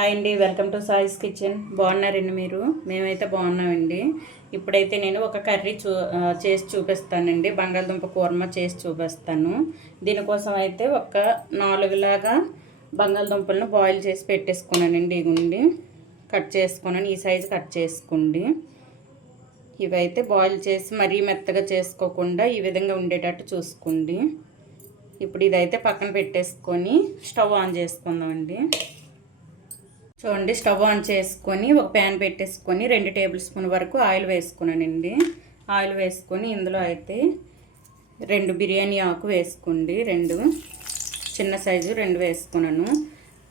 Hi అండి, welcome to సాయిస్ kitchen. బాగున్నారండి మీరు? మేమైతే బాగున్నామండి. ఇప్పుడైతే నేను ఒక కర్రీ చేసి చూపిస్తానండి. బంగాళదుంప కూర్మ చేసి చూపిస్తాను. దీనికోసం అయితే ఒక 4 బంగాళదుంపలను బాయిల్ చేసి పెట్టేసుకున్నానండి. ఇగుండి కట్ చేసుకున్నాను. ఈ సైజు కట్ చేసుకోండి. ఇవైతే బాయిల్ చేసి మరీ మెత్తగా చేసుకోకుండా ఈ విధంగా ఉండేటట్టు చూసుకోండి. ఇప్పుడు ఇదైతే పక్కన పెట్టేసుకొని స్టవ్ ఆన్ చేసుకుందామండి. చూడండి, స్టవ్ ఆన్ చేసుకొని ఒక ప్యాన్ పెట్టేసుకొని 2 టేబుల్ స్పూన్ వరకు ఆయిల్ వేసుకున్నానండి. ఆయిల్ వేసుకొని ఇందులో అయితే 2 బిర్యానీ ఆకు వేసుకోండి. 2 చిన్న సైజు 2 వేసుకున్నాను.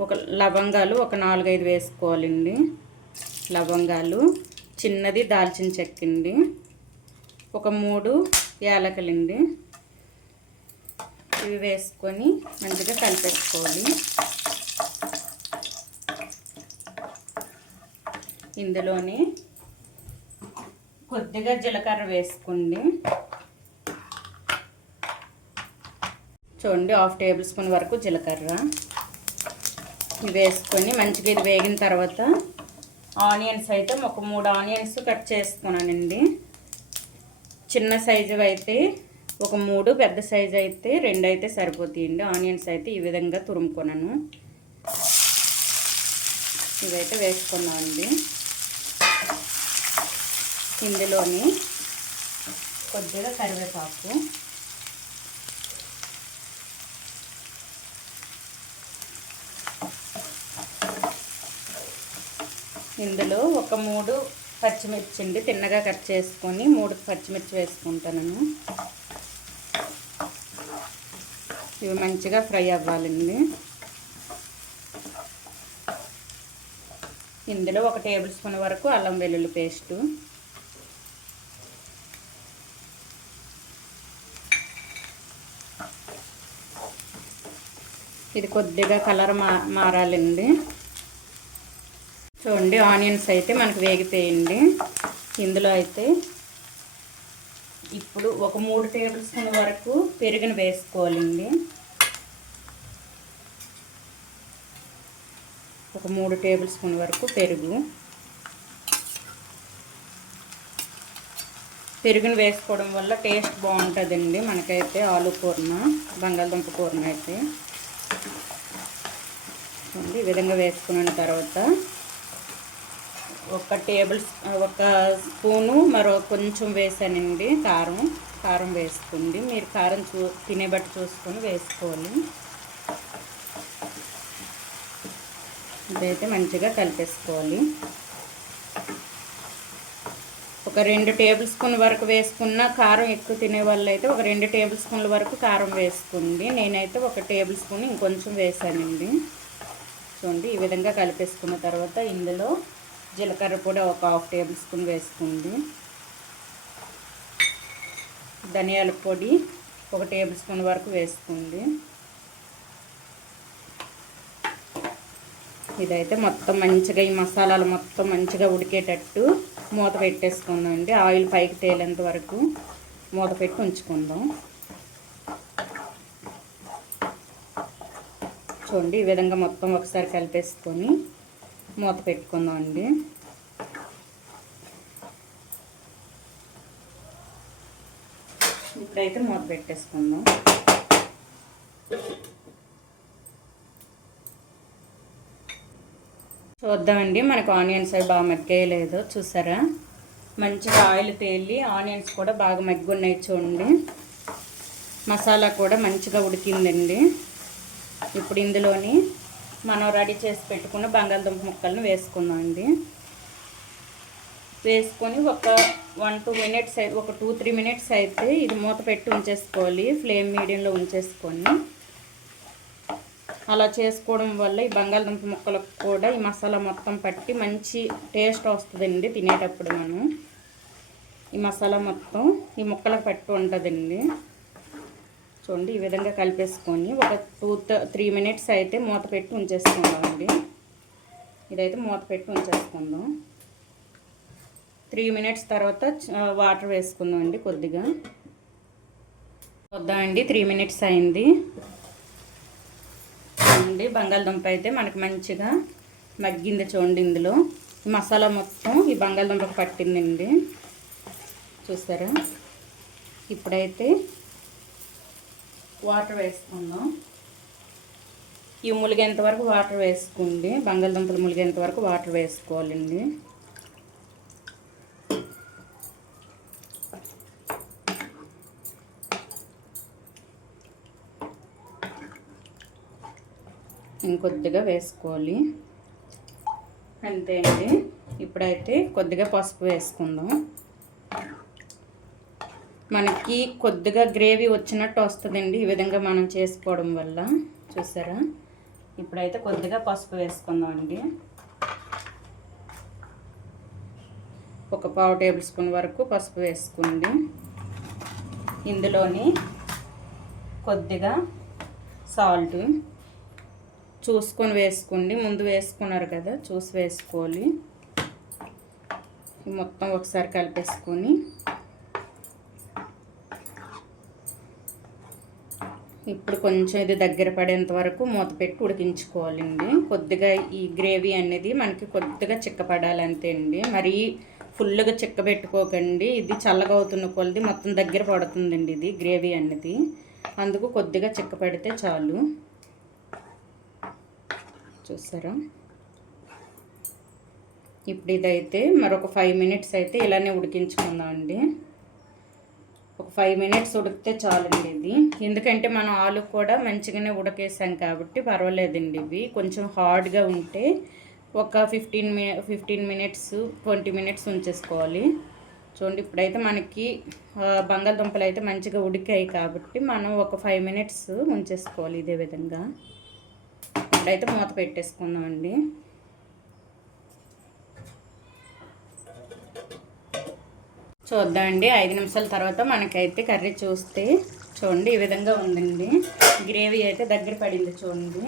ఒక లవంగాలు ఒక 4-5 వేసుకోవాలండి. లవంగాలు, చిన్నది దాల్చిన చెక్క అండి, ఒక 3 యాలకులండి. ఇవి వేసుకొని మంచిగా కలిపేసుకోవాలి. ఇందులోనే కొద్దిగా జీలకర్ర వేసుకోండి. చూడండి, 1/2 టేబుల్ స్పూన్ వరకు జీలకర్ర ఇవి వేసుకొని మంచిగా ఇది వేగిన తర్వాత ఆనియన్స్ అయితే ఒక 3 ఆనియన్స్ కట్ చేసుకున్నానండి. చిన్న సైజు అయితే ఒక 3, పెద్ద సైజు అయితే 2 అయితే సరిపోతాయండి. ఆనియన్స్ అయితే ఈ విధంగా తురుముకున్నాను. ఇవైతే వేసుకున్నామండి. ఇందులోని కొద్దిగా కరివేపాకు, ఇందులో ఒక 3 పచ్చిమిర్చి అండి, తిన్నగా కట్ చేసుకొని 3 పచ్చిమిర్చి వేసుకుంటాను. ఇవి మంచిగా ఫ్రై అవ్వాలండి. ఇందులో 1 టేబుల్ స్పూన్ వరకు అల్లం వెల్లుల్లి పేస్టు, ఇది కొద్దిగా కలర్ మారాలండి. చూడండి, ఆనియన్స్ అయితే మనకు వేగిపోయింది. ఇందులో అయితే ఇప్పుడు ఒక 3 టేబుల్ స్పూన్ వరకు పెరుగును వేసుకోవాలండి. ఒక 3 టేబుల్ స్పూన్ వరకు పెరుగును వేసుకోవడం వల్ల టేస్ట్ బాగుంటుందండి. మనకైతే ఆలు కూర్మ, బంగాళదుంప కూర్మ అయితే ఈ విధంగా వేసుకున్న తర్వాత ఒక స్పూను మరో కొంచెం వేసానండి కారం వేసుకోండి. మీరు కారం తినే బట్టి చూసుకొని వేసుకోవాలి. ఇదైతే మంచిగా కలిపేసుకోవాలి. ఒక 2 టేబుల్ స్పూన్ వరకు వేసుకున్న, కారం ఎక్కువ తినే వాళ్ళు అయితే ఒక 2 టేబుల్ స్పూన్ల వరకు కారం వేసుకోండి. నేనైతే 1 టేబుల్ స్పూన్ ఇంకొంచెం వేసానండి. చూడండి, ఈ విధంగా కలిపేసుకున్న తర్వాత ఇందులో జీలకర్ర పొడి ఒక 1/2 టేబుల్ స్పూన్ వేసుకోండి. ధనియాల పొడి 1 టేబుల్ స్పూన్ వరకు వేసుకోండి. ఇదైతే మొత్తం మంచిగా ఈ మసాలాలు మొత్తం మంచిగా ఉడికేటట్టు మూత పెట్టేసుకుందామండి. ఆయిల్ పైకి తేలేంత వరకు మూత పెట్టి ఉంచుకుందాం. చూడండి, ఈ విధంగా మొత్తం ఒకసారి కలిపేసుకొని మూత పెట్టుకుందాం అండి. ఇప్పుడైతే మూత పెట్టేసుకుందాం. చూద్దామండి, మనకు ఆనియన్స్ అవి బాగా మగ్గేయలేదో చూసారా? మంచిగా ఆయిల్ తేలి ఆనియన్స్ కూడా బాగా మగ్గున్నాయి. చూడండి, మసాలా కూడా మంచిగా ఉడికిందండి. ఇప్పుడు ఇందులోని మనం రెడీ చేసి పెట్టుకున్న బంగాళదుంప ముక్కలను వేసుకుందామండి. వేసుకొని ఒక 1-2 మినిట్స్ ఒక 2-3 మినిట్స్ అయితే ఇది మూత పెట్టి ఉంచేసుకోవాలి. ఫ్లేమ్ మీడియంలో ఉంచేసుకొని అలా చేసుకోవడం వల్ల ఈ బంగాళదుంప ముక్కలకు కూడా ఈ మసాలా మొత్తం పట్టి మంచి టేస్ట్ వస్తుందండి. తినేటప్పుడు మనం ఈ మసాలా మొత్తం ఈ ముక్కలకు పట్టి ఉంటుందండి. చూడండి, ఈ విధంగా కలిపేసుకొని ఒక 2-3 మినిట్స్ అయితే మూత పెట్టి ఉంచేసుకుందామండి. ఇదైతే మూత పెట్టి ఉంచేసుకుందాం. 3 మినిట్స్ తర్వాత వాటర్ వేసుకుందామండి కొద్దిగా. చూద్దామండి, 3 మినిట్స్ అయింది. బంగాళదుంప అయితే మనకు మంచిగా మగ్గింది చూడండి. ఇందులో ఈ మసాలా మొత్తం ఈ బంగాళదుంపకు పట్టిందండి, చూసారా. ఇప్పుడైతే వాటర్ వేసుకుందాం. ఇవి ములిగేంత వరకు వాటర్ వేసుకోండి, బంగాళదుంపలు ములిగేంత వరకు వాటర్ వేసుకోవాలండి. ఇంకొద్దిగా వేసుకోవాలి, అంతే అండి. ఇప్పుడైతే కొద్దిగా పసుపు వేసుకుందాం. మనకి కొద్దిగా గ్రేవీ వచ్చినట్టు వస్తుందండి ఈ విధంగా మనం చేసుకోవడం వల్ల, చూసారా. ఇప్పుడైతే కొద్దిగా పసుపు వేసుకుందాం అండి. ఒక 1/2 టేబుల్ స్పూన్ వరకు పసుపు వేసుకోండి. ఇందులోని కొద్దిగా సాల్ట్ చూసుకొని వేసుకోండి, ముందు వేసుకున్నారు కదా చూసి వేసుకోవాలి. మొత్తం ఒకసారి కలిపేసుకొని ఇప్పుడు కొంచెం ఇది దగ్గర పడేంత వరకు మూత పెట్టి ఉడికించుకోవాలండి. కొద్దిగా ఈ గ్రేవీ అనేది మనకి కొద్దిగా చిక్కపడాలి అంతే అండి, మరీ ఫుల్గా చిక్కబెట్టుకోకండి. ఇది చల్లగా అవుతున్న కొలది మొత్తం దగ్గర పడుతుందండి ఇది గ్రేవీ అనేది, అందుకు కొద్దిగా చిక్కపడితే చాలు, చూసారా. ఇప్పుడు ఇదైతే మరొక 5 మినిట్స్ అయితే ఇలానే ఉడికించుకుందామండి. ఒక 5 మినిట్స్ ఉడికితే చాలండి ఇది, ఎందుకంటే మనం ఆలు కూడా మంచిగానే ఉడకేసాం కాబట్టి పర్వాలేదండి. ఇవి కొంచెం హార్డ్గా ఉంటే ఒక 15 మినిట్స్ 20 మినిట్స్ ఉంచేసుకోవాలి. చూడండి ఇప్పుడైతే మనకి బంగాళదుంపలు అయితే మంచిగా ఉడికాయి కాబట్టి మనం ఒక 5 మినిట్స్ ఉంచేసుకోవాలి ఇదే విధంగా. ఇప్పుడైతే మూత పెట్టేసుకుందామండి. చూద్దామండి 5 నిమిషాల తర్వాత మనకైతే కర్రీ చూస్తే చూడండి ఈ విధంగా ఉందండి. గ్రేవీ అయితే దగ్గర పడింది చూడండి.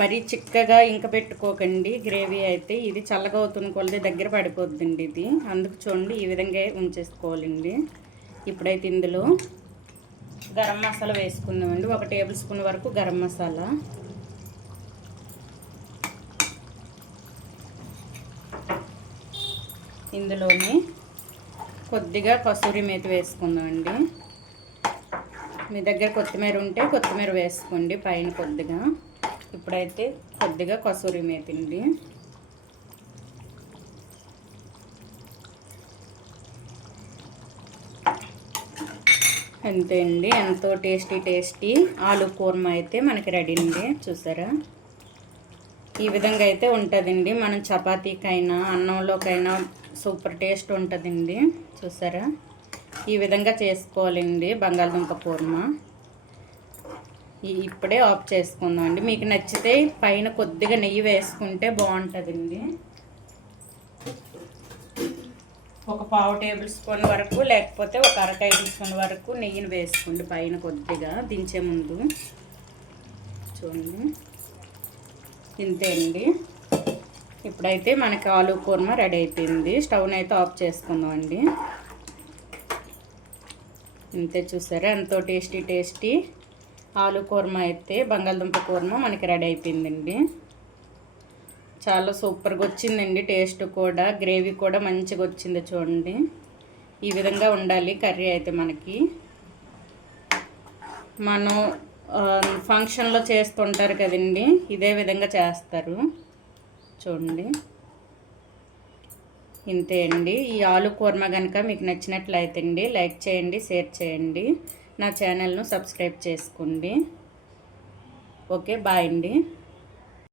మరి చిక్కగా ఇంక పెట్టుకోకండి గ్రేవీ అయితే, ఇది చల్లగా అవుతున్న కొలది దగ్గర పడిపోద్దండి ఇది, అందుకు చూడండి ఈ విధంగా ఉంచేసుకోవాలండి. ఇప్పుడైతే ఇందులో గరం మసాలా వేసుకుందామండి. 1 టేబుల్ స్పూన్ వరకు గరం మసాలా, ఇందులోనే కొద్దిగా కసూరి మేతి వేసుకుందామండి. మీ దగ్గర కొత్తిమీర ఉంటే కొత్తిమీర వేసుకోండి పైన కొద్దిగా. ఇప్పుడైతే కొద్దిగా కసూరి మేతి అండి. అంతే అండి, ఎంతో టేస్టీ ఆలు కూర్మా అయితే మనకి రెడీ అండి, చూసారా. ఈ విధంగా అయితే ఉంటుందండి, మనం చపాతీకైనా అన్నంలోకైనా సూపర్ టేస్ట్ ఉంటుందండి, చూసారా. ఈ విధంగా చేసుకోవాలండి బంగాళదుంప కూర్మా. ఇప్పుడే ఆఫ్ చేసుకుందాం అండి. మీకు నచ్చితే పైన కొద్దిగా నెయ్యి వేసుకుంటే బాగుంటుందండి. ఒక 1/2 టేబుల్ స్పూన్ వరకు లేకపోతే ఒక 1/2 టేబుల్ స్పూన్ వరకు నెయ్యిని వేసుకోండి పైన కొద్దిగా దించే ముందు, చూడండి. ఇంతే అండి. ఇప్పుడైతే మనకి ఆలు కూర్మా రెడీ అయిపోయింది. స్టవ్ని అయితే ఆఫ్ చేసుకుందామండి. ఇంతే, చూసారా ఎంతో టేస్టీ ఆలు కూర్మా అయితే బంగాళదుంప కూర్మా మనకి రెడీ అయిపోయిందండి. చాలా సూపర్గా వచ్చిందండి, టేస్ట్ కూడా గ్రేవీ కూడా మంచిగా వచ్చింది చూడండి. ఈ విధంగా ఉండాలి కర్రీ అయితే మనకి. మనం ఫంక్షన్లో చేస్తుంటారు కదండి, ఇదే విధంగా చేస్తారు చూడండి. ఇంతే అండి. ఈ ఆలు కూర్మా కనుక మీకు నచ్చినట్లయితే అండి లైక్ చేయండి, షేర్ చేయండి, నా ఛానల్ను సబ్స్క్రైబ్ చేసుకోండి. ఓకే, బాయ్ అండి.